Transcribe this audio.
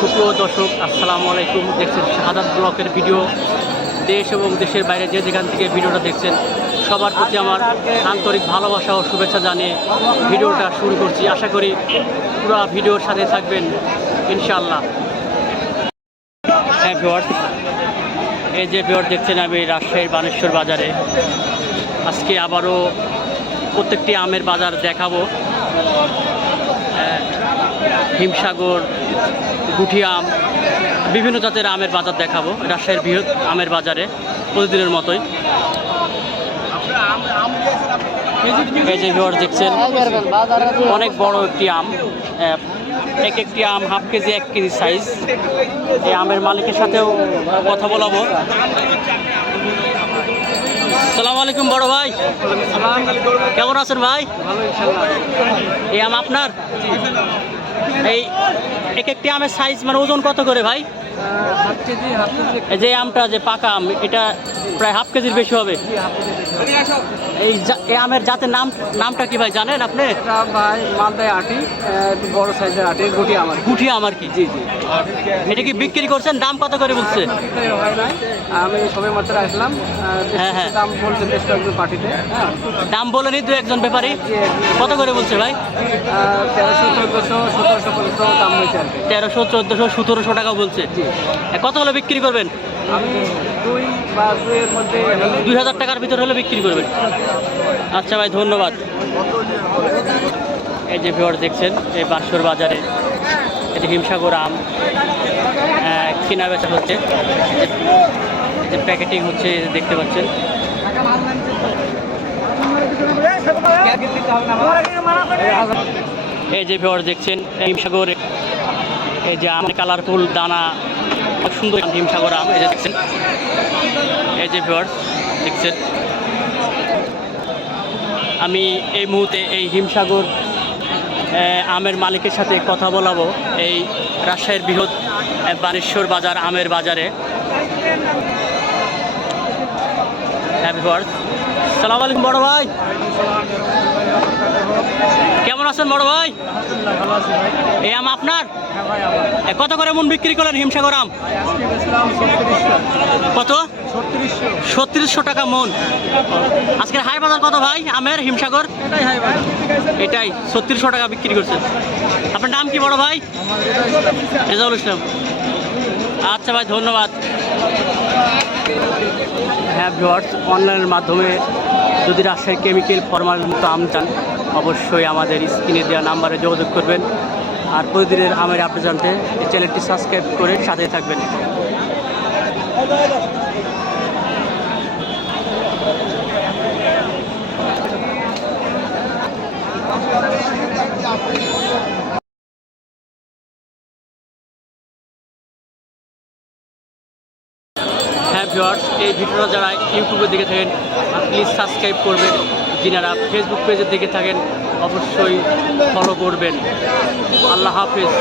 সুপ্রিয় দর্শক, আসসালামু আলাইকুম। দেখছেন শাহাদাত ব্লকের ভিডিও। দেশ এবং দেশের বাইরে যে যেখান থেকে ভিডিওটা দেখছেন, সবার প্রতি আমার আন্তরিক ভালোবাসা ও শুভেচ্ছা জানিয়ে ভিডিওটা শুরু করছি। আশা করি পুরো ভিডিওর সাথে থাকবেন, ইনশাআল্লাহ। হ্যাঁ ভিওয়ার্স এই যে ভিওয়ার দেখছেন আমি রাজশাহীর বানেশ্বর বাজারে। আজকে আবারও প্রত্যেকটি আমের বাজার দেখাবো। হিমসাগর গুঠি আম বিভিন্ন জাতের আমের বাজার দেখাবো। রাজশাহীর বৃহৎ আমের বাজারে প্রতিদিনের মতোই। এই যে ভিওর দেখছেন, অনেক বড় একটি আম। এক একটি আম হাফ কেজি, এক কেজি সাইজ এই আমের মালিকের সাথেও কথা বলাবো। সালাম আলাইকুম বড় ভাই। কেমন আছেন ভাই? এই আম আপনার? এই এক একটি আমের সাইজ মানে ওজন কত করে ভাই? যে আমটা যে পাকা আম এটা প্রায় হাফ কেজির বেশি হবে। এই আমের জাতের নাম নামটা কি ভাই জানেন আপনি? ভাই মালদায় আটি একটু বড় সাইজের আটি গুটি আমার গুঠি আমার কি? জি জি। এটা কি বিক্রি করছেন? দাম কত করে বলছে? আমি সবে মাত্র আসলাম। হ্যাঁ, হ্যাঁ। দাম বলছে বেশ কয়েকজন পার্টিতে। হ্যাঁ। দাম বলে নি দু একজন ব্যাপারী। কত করে বলছে ভাই? তেরোশো চোদ্দোশো সতেরোশো পর্যন্ত দাম হয়েছে তেরোশো চোদ্দোশো সতেরোশো টাকা বলছে। কত হলে বিক্রি করবেন? আমি দুই বা দুইয়ের মধ্যে দুই হাজার টাকার ভিতরে হলে বিক্রি করবেন। আচ্ছা ভাই, ধন্যবাদ। এই যে ভিওর দেখছেন, এই বাঁশর বাজারে যে হিমসাগর আম কেনা বেচা হচ্ছে। যে- প্যাকেটিং হচ্ছে দেখতে পাচ্ছেন। এই যে ভিওর দেখছেন হিমসাগর এই যে আমের কালারফুল দানা খুব সুন্দর হিমসাগর আম, এই যে দেখছেন। এই যে ভিওর দেখছেন। আমি এই মুহূর্তে এই হিমসাগর আমের মালিকের সাথে কথা বলাবো। এই রাজশাহীর বৃহৎ বানেশ্বর বাজার, আমের বাজারে। হ্যাঁ ভিওয়ার্স সালাম আলাইকুম বড় ভাই। আছেন বড় ভাই? এই আম আপনার? কত করে মন বিক্রি করলেন হিমসাগর আম? কত? ছত্রিশশো টাকা মন। আজকের হাই বাজার কত ভাই আমের হিমসাগর? এটাই, ছত্রিশশো টাকা বিক্রি করছেন। আপনার নাম কি বড় ভাই? রেজাউল ইসলাম। আচ্ছা ভাই, ধন্যবাদ। হ্যাঁ ভিওয়ার্স অনলাইনের মাধ্যমে যদি রাজশাহী কেমিক্যাল ফরমাল মুক্ত আম চান অবশ্যই আমাদের স্ক্রিনে দেওয়া নাম্বারে যোগাযোগ করবেন। আর প্রতিদিনের আমের আপনি জানতে এই চ্যানেলটি সাবস্ক্রাইব করে সাথে থাকবেন। হ্যাঁ ভিওয়ার্স এই ভিডিওটা যারা ইউটিউবে দেখে থাকেন প্লিজ সাবস্ক্রাইব করবেন। যিনারা ফেসবুক পেজে দেখে থাকেন অবশ্যই ফলো করবেন। আল্লাহ হাফেজ।